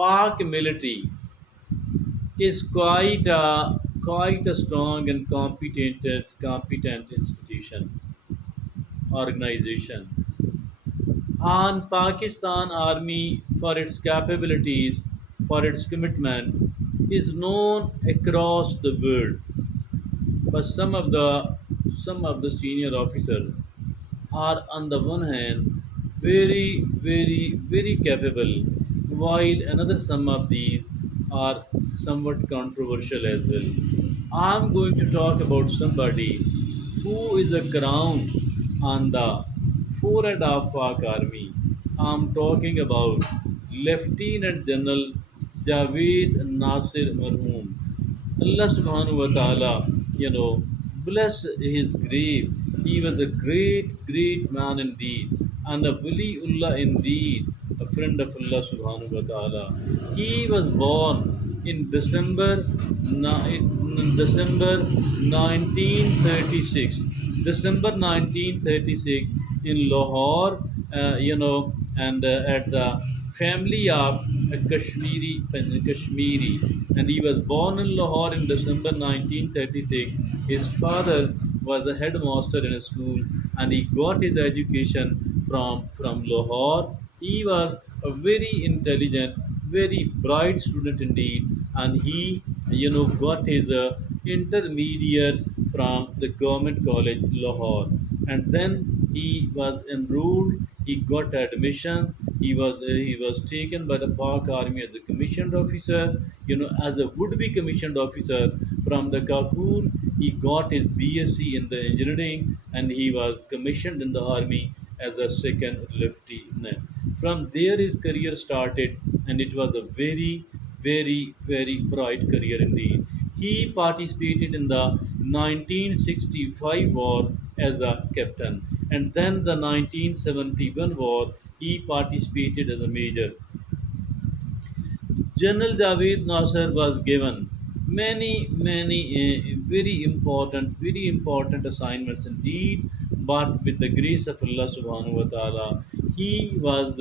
Pak military is quite a strong and competent institution organization. And Pakistan Army, for its capabilities, for its commitment, is known across the world. But some of the senior officers are on the one hand very, very, very capable, while another some of these are somewhat controversial as well. I'm going to talk about somebody who is a crown on the forehead of Pak Army. I'm talking about Lieutenant General Javed Nasir Marhoom. Allah subhanahu wa ta'ala, bless his grave. He was a great, great man indeed, and a waliullah indeed, a friend of Allah subhanahu wa ta'ala. He was born in December 1936. December 1936 in Lahore, and at the family of a Kashmiri, and he was born in Lahore in December 1936. His father was a headmaster in a school, and he got his education from Lahore. He was a very intelligent, very bright student indeed, and he, got his intermediate from the government college Lahore, and then he was enrolled. He got admission. He was taken by the Pak Army as a commissioned officer. As a would-be commissioned officer from the Kapoor, he got his BSc in the engineering, and he was commissioned in the army as a second lieutenant. From there, his career started, and it was a very, very, very bright career indeed. He participated in the 1965 war as a captain, and then the 1971 war he participated as a major. General Javed Nasser was given many very important assignments indeed. But with the grace of Allah Subhanahu wa Taala, he was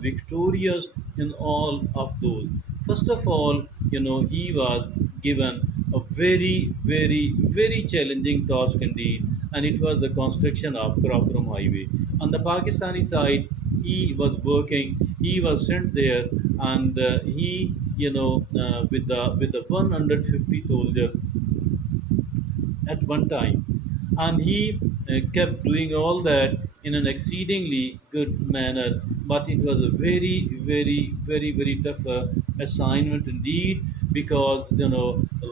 victorious in all of those. First of all, he was given a very very challenging task indeed, and it was the construction of Karakoram Highway. On the Pakistani side, he was working. He was sent there, and he, with the 150 soldiers at one time, and he kept doing all that in an exceedingly good manner. But it was a very tough assignment indeed, because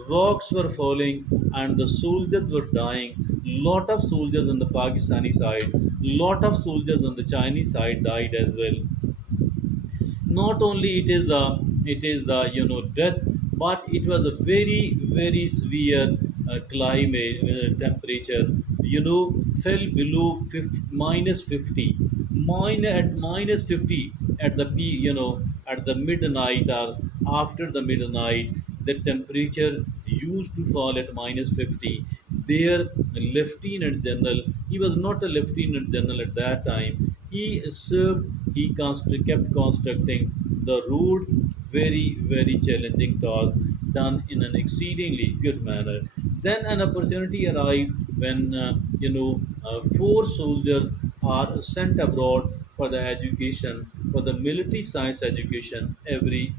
rocks were falling and the soldiers were dying. Lot of soldiers on the Pakistani side, lot of soldiers on the Chinese side died as well. Not only it is the death, but it was a very severe climate temperature, fell below 50, minus 50, at minus 50 at the at the midnight, or after the midnight. The temperature used to fall at minus 50. Their lieutenant general, he was not a lieutenant general at that time. He served, kept constructing the road, very challenging task, done in an exceedingly good manner. Then an opportunity arrived when four soldiers are sent abroad for the education, for the military science education every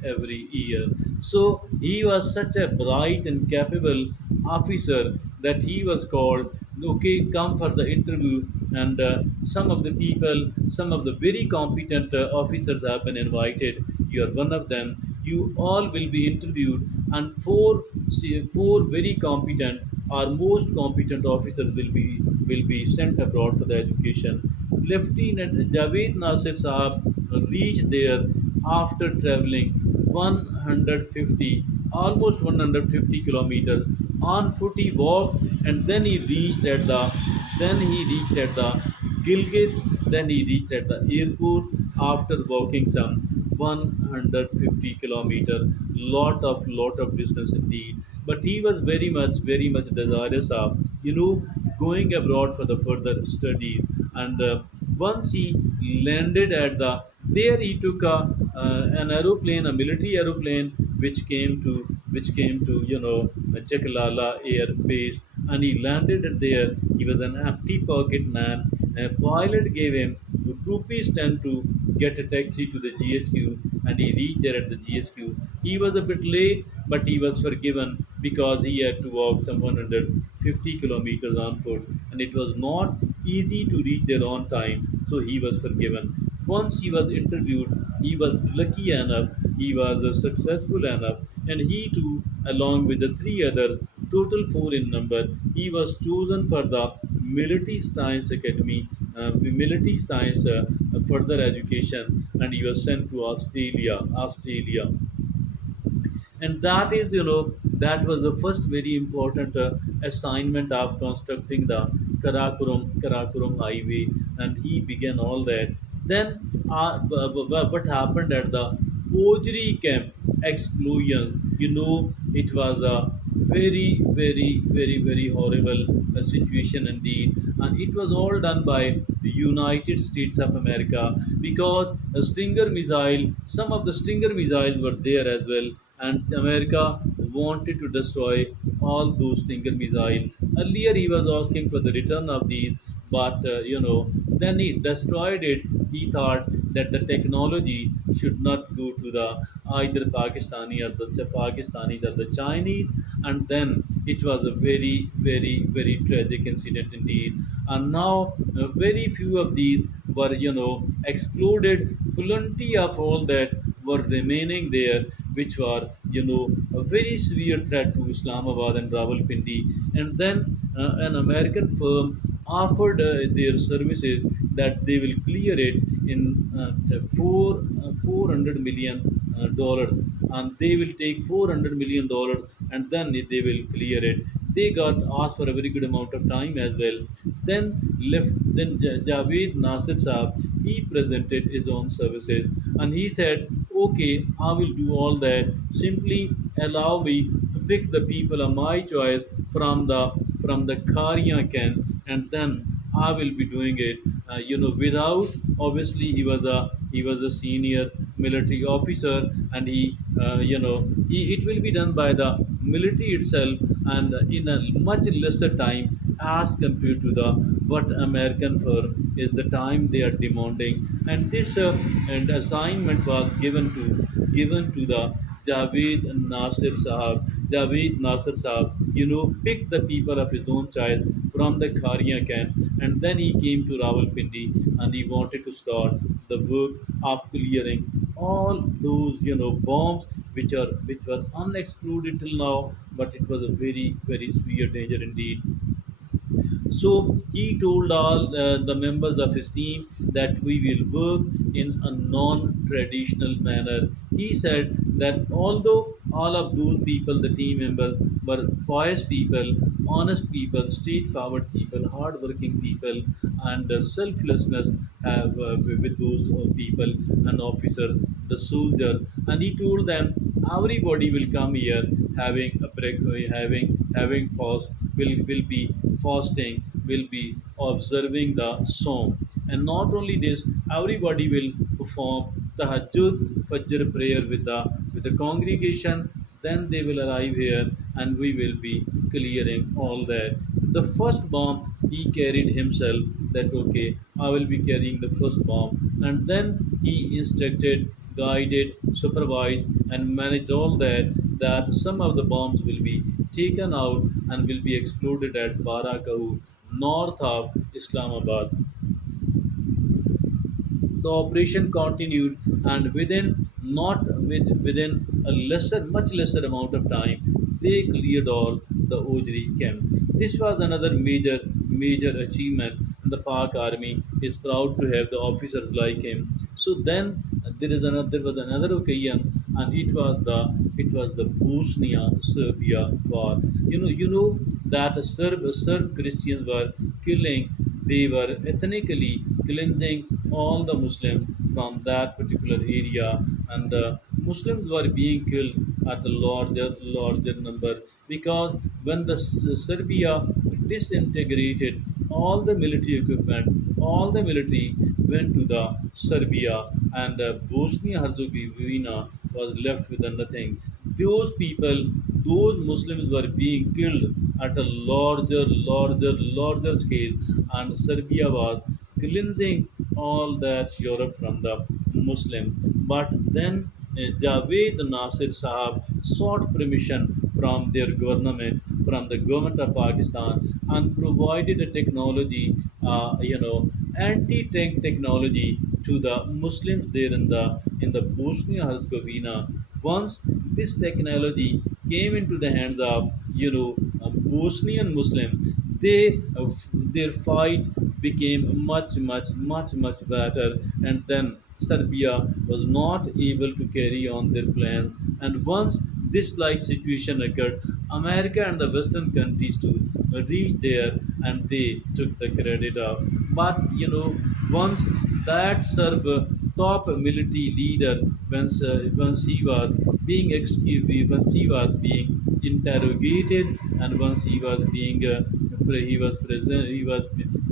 year. So he was such a bright and capable officer that he was called. Okay, come for the interview, and some of the people, some of the very competent officers have been invited. You are one of them. You all will be interviewed, and four very competent or most competent officers will be sent abroad for the education. Lieutenant Javed Nasir Saab reached there after traveling 150, almost 150 kilometers on foot. He walked, and then he reached at the Gilgit. Then he reached at the airport after walking some 150 kilometers. Lot of distance indeed. But he was very much desirous of going abroad for the further studies. And once he landed at the There he took an aeroplane, a military aeroplane, which came to Jakalala Air Base, and he landed it there. He was an empty pocket man. A pilot gave him rupees 10 to get a taxi to the GHQ, and he reached there at the GHQ. He was a bit late, but he was forgiven because he had to walk some 150 kilometers on foot, and it was not easy to reach there on time, so he was forgiven. Once he was interviewed, he was lucky enough, he was successful enough, and he too, along with the three others, total four in number, he was chosen for the Military Science Academy, military science further education, and he was sent to Australia. And that is, that was the first very important assignment of constructing the Karakoram highway, and he began all that. Then what happened at the Ojri camp explosion? It was a very horrible situation indeed, and it was all done by the United States of America, because a Stinger missile, some of the Stinger missiles were there as well, and America wanted to destroy all those Stinger missiles. Earlier, he was asking for the return of these, but then he destroyed it. He thought that the technology should not go to the either Pakistanis or the Chinese, and then it was a very tragic incident indeed. And now very few of these were exploded. Plenty of all that were remaining there, which were a very severe threat to Islamabad and Rawalpindi. And then an American firm offered their services that they will clear it in 400 million dollars, and they will take 400 million dollars, and then they will clear it. They got asked for a very good amount of time as well. Then Javed Nasir Saab, he presented his own services, and he said, "Okay, I will do all that. Simply allow me to pick the people of my choice from the Karya can, and then I will be doing it. Without, obviously he was a senior military officer, and it will be done by the military itself, and in a much lesser time as compared to the what American firm is the time they are demanding. And this and assignment was given to the Javed Nasir Sahab, picked the people of his own choice from the Kharia camp, and then he came to Rawalpindi, and he wanted to start the work of clearing all those, bombs which were unexploded till now, but it was a very severe danger indeed. So he told all the members of his team that we will work in a non traditional manner. He said that although all of those people, the team members, were pious people, honest people, straightforward people, hardworking people, and selflessness with those people and officers, the soldiers, and he told them everybody will come here having a break, having fast, will be fasting, will be observing the Psalm. And not only this, everybody will perform Tahajjud, Fajr prayer with the congregation. Then they will arrive here, and we will be clearing all that. The first bomb he carried himself, that okay, I will be carrying the first bomb, and then he instructed, guided, supervised, and managed all that some of the bombs will be taken out and will be exploded at Barakahu, north of Islamabad. The operation continued, and within a much lesser amount of time, they cleared all the Ojri camp. This was another major achievement, and the Pak Army is proud to have the officers like him. So then there was another occasion, and it was the Bosnia Serbia war. You know that Serb Christians were killing. They were ethnically cleansing all the Muslims from that particular area, and the Muslims were being killed at a larger number, because when the Serbia disintegrated all the military equipment, all the military went to the Serbia, and Bosnia-Herzegovina was left with nothing. Those people, those Muslims were being killed at a larger scale, and Serbia was cleansing all that Europe from the Muslim. But then Javed Nasir Sahab sought permission from their government, from the government of Pakistan, and provided a technology, anti-tank technology to the Muslims there in the Bosnia Herzegovina. Once this technology came into the hands of Bosnian Muslim, their fight became much better, and then Serbia was not able to carry on their plan. And once this like situation occurred, America and the Western countries too reached there and they took the credit of. But once that Serb top military leader, once he was being once he was being interrogated, and once he was being he was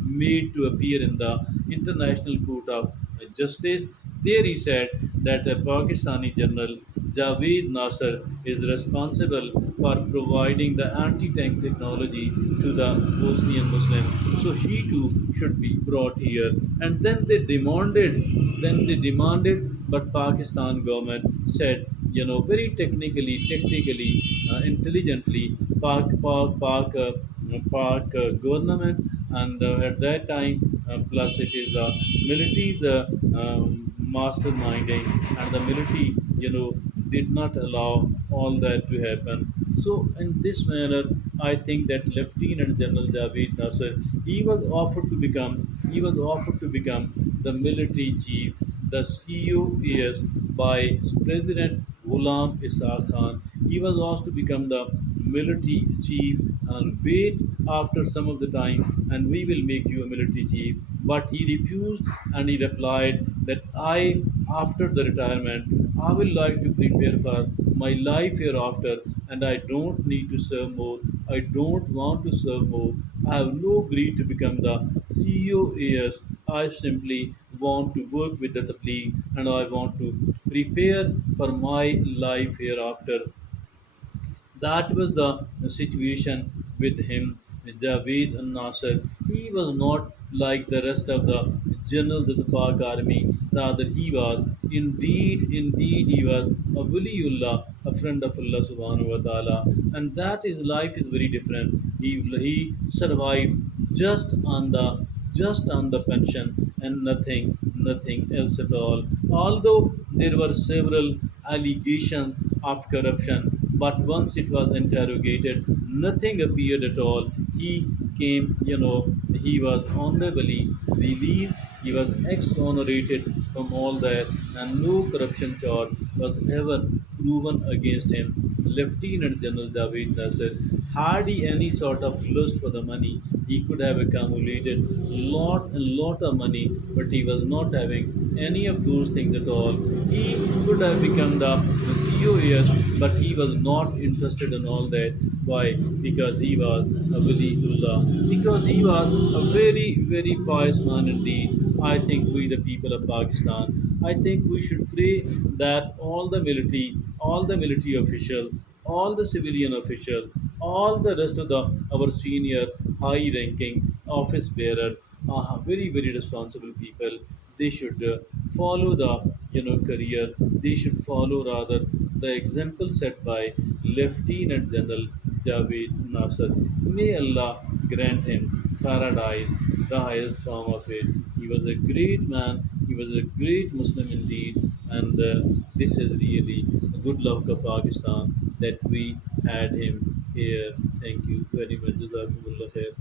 made to appear in the International Court of Justice. There he said that a Pakistani general, Javed Nasser, is responsible for providing the anti-tank technology to the Bosnian Muslims. So he too should be brought here. And then they demanded, but Pakistan government said, very tactically, intelligently, Pak government, and at that time, plus it is the military's masterminding, and the military, did not allow all that to happen. So, in this manner, I think that Lieutenant General Javed Nasser, he was offered to become the military chief, the COAS by President Ghulam Ishaq Khan. He was asked to become the military chief and wait after some of the time, and we will make you a military chief. But he refused, and he replied that after the retirement, I will like to prepare for my life hereafter, and I don't need to serve more. I don't want to serve more. I have no greed to become the COAS. I simply want to work with the tabligh, and I want to prepare for my life hereafter. That was the situation with him, Javed Nasser. He was not like the rest of the generals of the Pak army. Rather, he was indeed, he was a waliullah, a friend of Allah subhanahu wa ta'ala. And that his life is very different. He survived just on the just on the pension and nothing else at all. Although there were several allegations of corruption, but once it was interrogated, nothing appeared at all. He came, he was honorably released. He was exonerated from all that, and no corruption charge was ever proven against him. Lieutenant General Javed Nasser, had he any sort of lust for the money, he could have accumulated lot of money, but he was not having any of those things at all. He could have become the COS, but he was not interested in all that. Why? Because he was a Waliullah. Because he was a very pious man indeed. I think we, the people of Pakistan, I think we should pray that all the military officials, all the civilian officials, all the rest of the our senior, high-ranking office bearer, very responsible people. They should follow the career. They should follow rather the example set by Lieutenant General Javed Nasser. May Allah grant him paradise, the highest form of it. He was a great man. He was a great Muslim indeed, and this is really a good luck of Pakistan that we had him here. Thank you very much. Jazakumullah khair.